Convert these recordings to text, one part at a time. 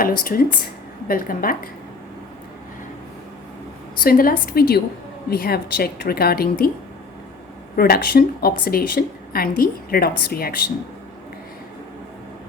Hello students, welcome back. So in the last video, we have checked regarding the reduction, oxidation and the redox reaction.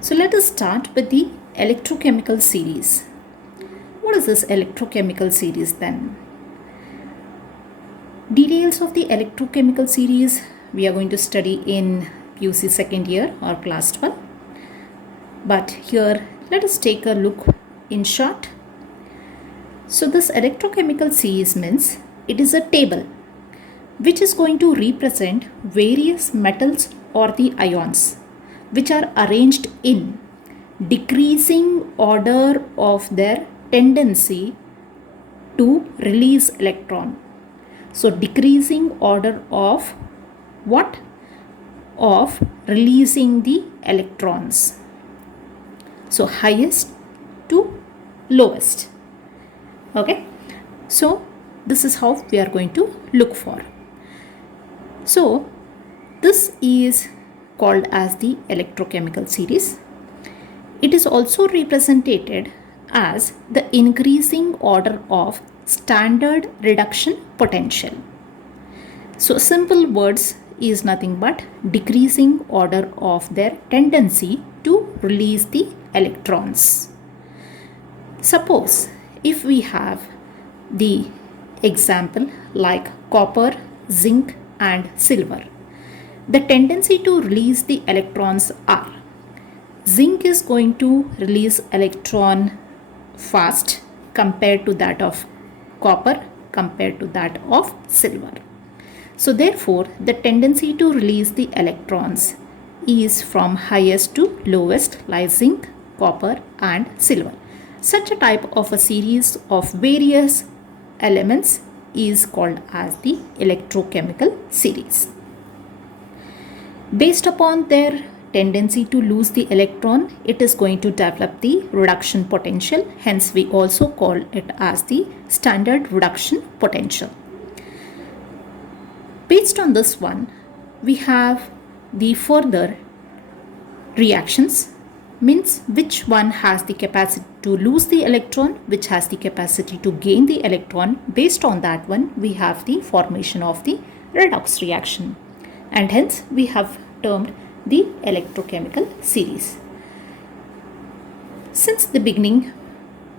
So let us start with the electrochemical series. What is this electrochemical series then? Details of the electrochemical series we are going to study in PUC second year or class 12. But here let us take a look in short. So this electrochemical series means it is a table which is going to represent various metals or the ions which are arranged in decreasing order of their tendency to release electron. So decreasing order of what? Of releasing the electrons. So highest to lowest. Okay. So this is how we are going to look for. So this is called as the electrochemical series. It is also represented as the increasing order of standard reduction potential. So simple words is nothing but decreasing order of their tendency to release the electrons. Suppose if we have the example like copper, zinc and silver, the tendency to release the electrons are: zinc is going to release electron fast compared to that of copper, compared to that of silver. So therefore the tendency to release the electrons is from highest to lowest like zinc, copper and silver. Such a type of a series of various elements is called as the electrochemical series. Based upon their tendency to lose the electron, it is going to develop the reduction potential. Hence, we also call it as the standard reduction potential. Based on this one, we have the further reactions, means which one has the capacity to lose the electron, which has the capacity to gain the electron. Based on that one, we have the formation of the redox reaction, and hence we have termed the electrochemical series. Since the beginning,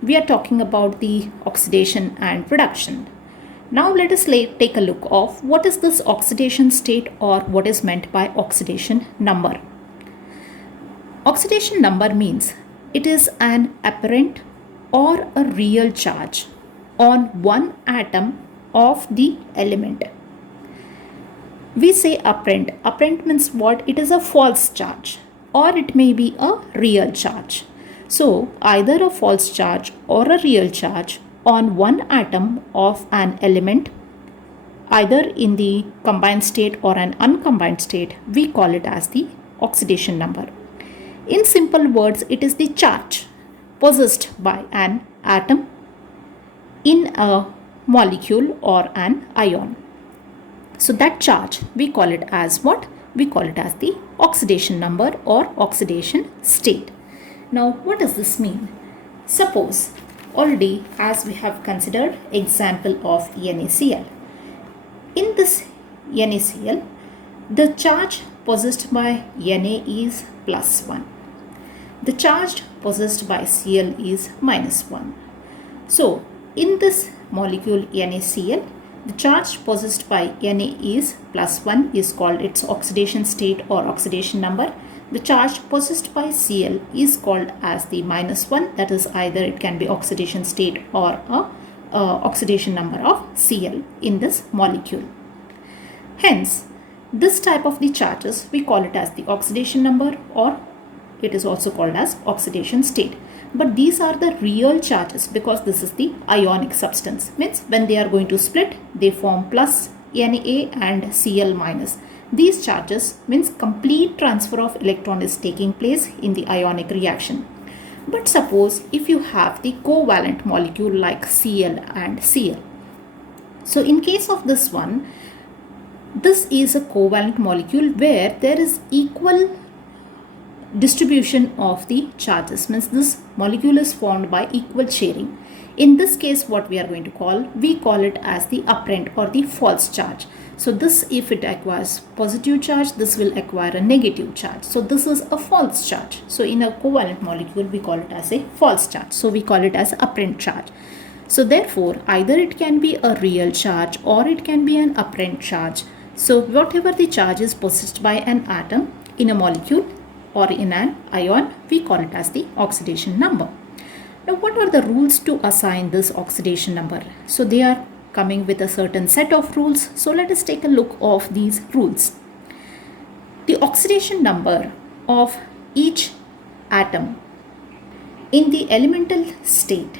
we are talking about the oxidation and reduction. Now let us take a look of what is this oxidation state or what is meant by oxidation number. Oxidation number means it is an apparent or a real charge on one atom of the element. We say apparent. Apparent means what? It is a false charge or it may be a real charge. So either a false charge or a real charge on one atom of an element, either in the combined state or an uncombined state, we call it as the oxidation number. In simple words, it is the charge possessed by an atom in a molecule or an ion. So that charge, we call it as what? We call it as the oxidation number or oxidation state. Now what does this mean? Suppose already as we have considered example of NaCl. In this NaCl, the charge possessed by Na is +1. The charge possessed by Cl is -1. So in this molecule NaCl, the charge possessed by Na is +1 is called its oxidation state or oxidation number. The charge possessed by Cl is called as the -1, that is either it can be oxidation state or a oxidation number of Cl in this molecule. Hence, this type of the charges we call it as the oxidation number or it is also called as oxidation state. But these are the real charges because this is the ionic substance. Means when they are going to split, they form plus Na and Cl minus. These charges means complete transfer of electron is taking place in the ionic reaction. But suppose if you have the covalent molecule like Cl and Cl. So in case of this one, this is a covalent molecule where there is equal distribution of the charges, means this molecule is formed by equal sharing. In this case, what we are going to we call it as the apparent or the false charge. So this, if it acquires positive charge, this will acquire a negative charge. So this is a false charge. So in a covalent molecule, we call it as a false charge. So we call it as apparent charge. So therefore, either it can be a real charge or it can be an apparent charge. So whatever the charge is possessed by an atom in a molecule or in an ion, we call it as the oxidation number. Now, what are the rules to assign this oxidation number? So they are coming with a certain set of rules. So let us take a look of these rules. The oxidation number of each atom in the elemental state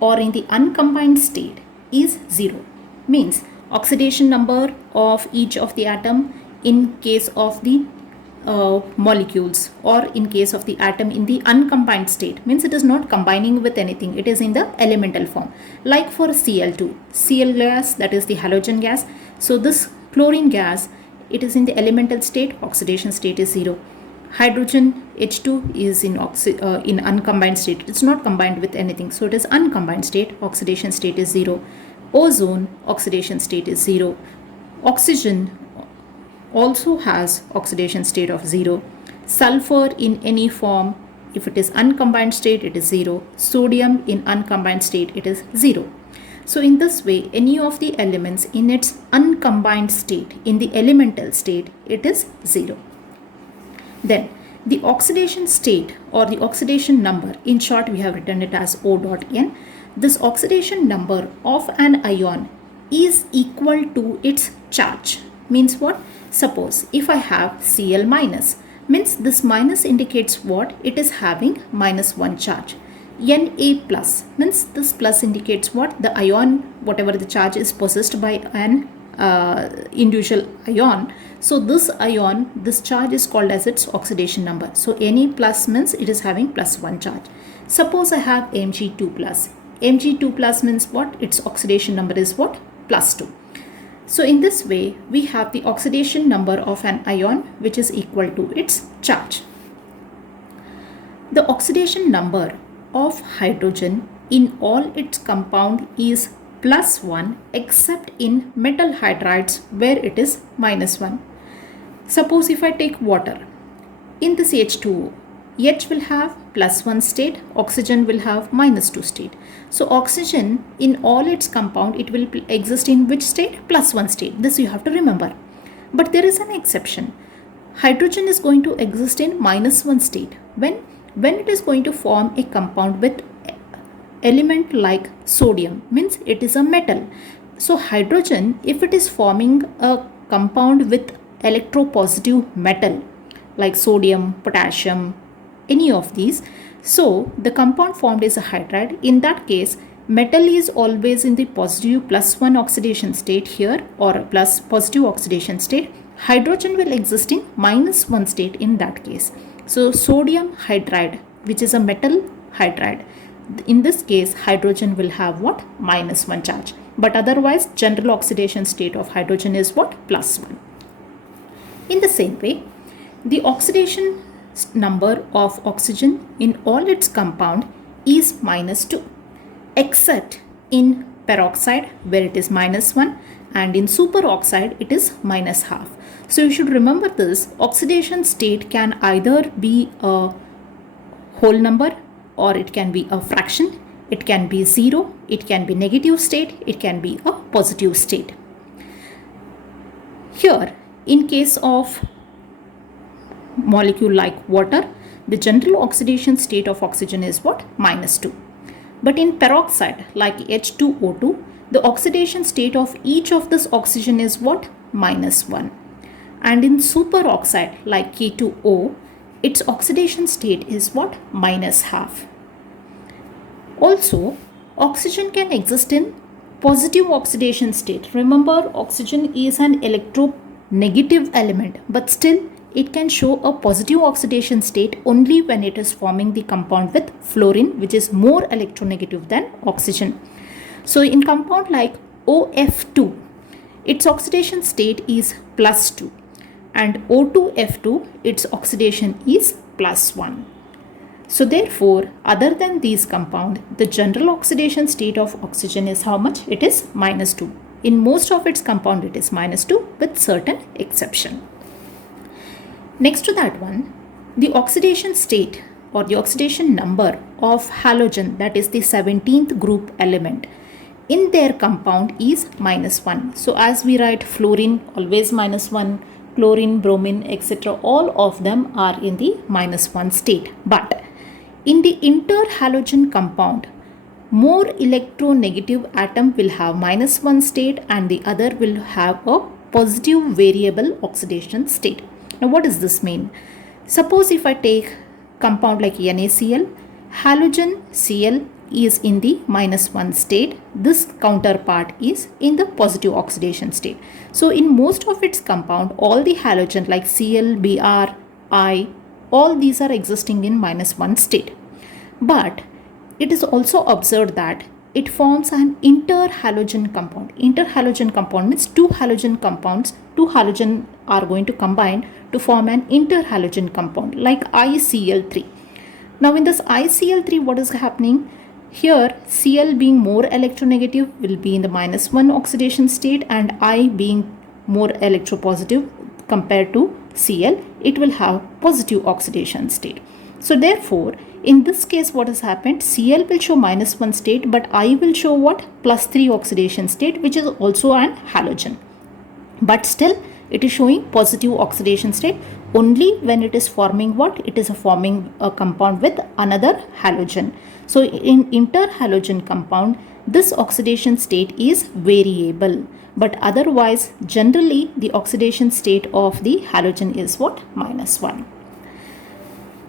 or in the uncombined state is 0. Means oxidation number of each of the atom in case of the molecules or in case of the atom in the uncombined state, means it is not combining with anything, it is in the elemental form. Like for Cl2, Cl gas, that is the halogen gas. So this chlorine gas, it is in the elemental state, oxidation state is 0. Hydrogen H2 is in uncombined state, it's not combined with anything, so it is uncombined state, oxidation state is 0. Ozone, oxidation state is 0. Oxygen also has oxidation state of 0. Sulfur in any form, if it is uncombined state, it is 0. Sodium in uncombined state, it is 0. So in this way, any of the elements in its uncombined state, in the elemental state, it is 0. Then the oxidation state or the oxidation number, in short we have written it as O dot n. This oxidation number of an ion is equal to its charge. Means what? Suppose if I have Cl minus, means this minus indicates what? It is having -1 charge. Na plus, means this plus indicates what? The ion, whatever the charge is possessed by an individual ion. So this ion, this charge is called as its oxidation number. So Na plus means it is having +1 charge. Suppose I have Mg2 plus. Mg2 plus means what? Its oxidation number is what? +2. So in this way, we have the oxidation number of an ion which is equal to its charge. The oxidation number of hydrogen in all its compound is +1 except in metal hydrides where it is -1. Suppose if I take water, in this H2O, H will have +1 state, oxygen will have -2 state. So oxygen in all its compound, it will exist in which state? +1 state. This you have to remember. But there is an exception. Hydrogen is going to exist in -1 state. When it is going to form a compound with element like sodium, means it is a metal. So hydrogen, if it is forming a compound with electropositive metal like sodium, potassium, any of these, so the compound formed is a hydride. In that case, metal is always in the positive +1 oxidation state here, or plus positive oxidation state. Hydrogen will exist in -1 state in that case. So sodium hydride, which is a metal hydride, in this case hydrogen will have what? -1 charge. But otherwise, general oxidation state of hydrogen is what? +1. In the same way, the oxidation number of oxygen in all its compound is -2, except in peroxide where it is -1, and in superoxide it is -1/2. So you should remember this. Oxidation state can either be a whole number or it can be a fraction, it can be 0, it can be negative state, it can be a positive state. Here, in case of molecule like water, the general oxidation state of oxygen is what? -2. But in peroxide like H2O2, the oxidation state of each of this oxygen is what? -1. And in superoxide like K2O, its oxidation state is what? -1/2. Also, oxygen can exist in positive oxidation state. Remember, oxygen is an electronegative element, but still it can show a positive oxidation state only when it is forming the compound with fluorine, which is more electronegative than oxygen. So in compound like OF2, its oxidation state is +2, and O2F2, its oxidation is plus 1. So therefore, other than these compounds, the general oxidation state of oxygen is how much? It is minus 2. In most of its compound, it is minus 2 with certain exception. Next to that one, the oxidation state or the oxidation number of halogen, that is the 17th group element, in their compound is minus 1. So as we write fluorine, always minus 1, chlorine, bromine, etc., all of them are in the minus 1 state. But in the interhalogen compound, more electronegative atom will have minus 1 state and the other will have a positive variable oxidation state. Now what does this mean? Suppose if I take compound like NaCl, halogen Cl is in the minus 1 state, this counterpart is in the positive oxidation state. So in most of its compound, all the halogen like Cl, Br, I, all these are existing in minus 1 state. But it is also observed that it forms an interhalogen compound. Interhalogen compound means two halogen compounds, two halogen are going to combine to form an interhalogen compound like ICl3. Now in this ICl3, what is happening? Here Cl being more electronegative will be in the minus 1 oxidation state and I being more electropositive compared to Cl, it will have positive oxidation state. So therefore, in this case what has happened, Cl will show minus 1 state but I will show what? Plus 3 oxidation state, which is also an halogen. But still it is showing positive oxidation state only when it is forming what? It is forming a compound with another halogen. So in interhalogen compound, this oxidation state is variable, but otherwise generally the oxidation state of the halogen is what? Minus 1.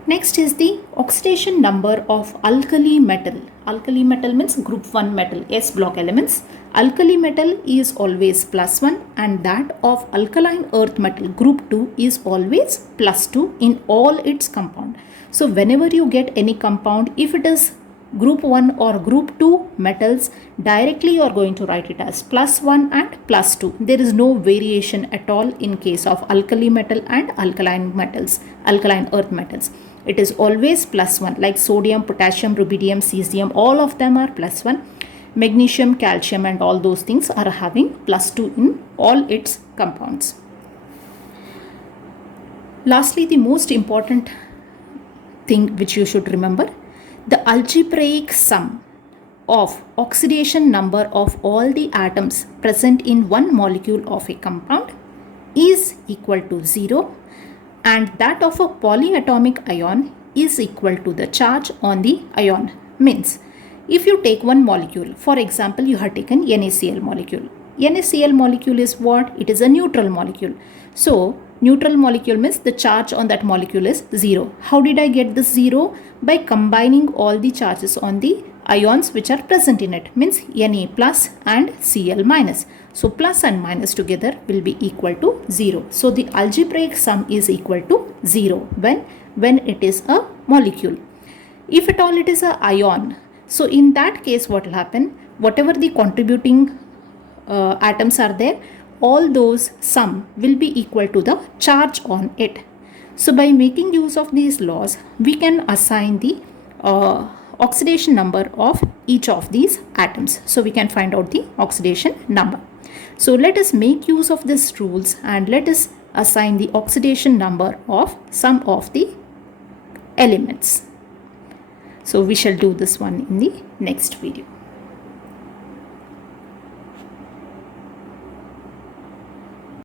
Next is the oxidation number of alkali metal. Alkali metal means group 1 metal, S block elements. Alkali metal is always plus 1 and that of alkaline earth metal group 2 is always plus 2 in all its compound. So whenever you get any compound, if it is group 1 or group 2 metals, directly you are going to write it as plus 1 and plus 2. There is no variation at all in case of alkali metal and alkaline metals, alkaline earth metals. It is always plus 1, like sodium, potassium, rubidium, cesium, all of them are plus 1. Magnesium, calcium and all those things are having plus 2 in all its compounds. Lastly, the most important thing which you should remember, the algebraic sum of oxidation number of all the atoms present in one molecule of a compound is equal to 0 and that of a polyatomic ion is equal to the charge on the ion. Means if you take one molecule, for example you have taken NaCl molecule. NaCl molecule is what? It is a neutral molecule. So neutral molecule means the charge on that molecule is 0. How did I get this 0? By combining all the charges on the ions which are present in it, means Na plus and Cl minus. So plus and minus together will be equal to 0. So the algebraic sum is equal to 0 when it is a molecule. If at all it is a ion, so in that case what will happen? Whatever the contributing atoms are there, all those sum will be equal to the charge on it. So by making use of these laws, we can assign the oxidation number of each of these atoms. So we can find out the oxidation number. So let us make use of these rules and let us assign the oxidation number of some of the elements. So we shall do this one in the next video.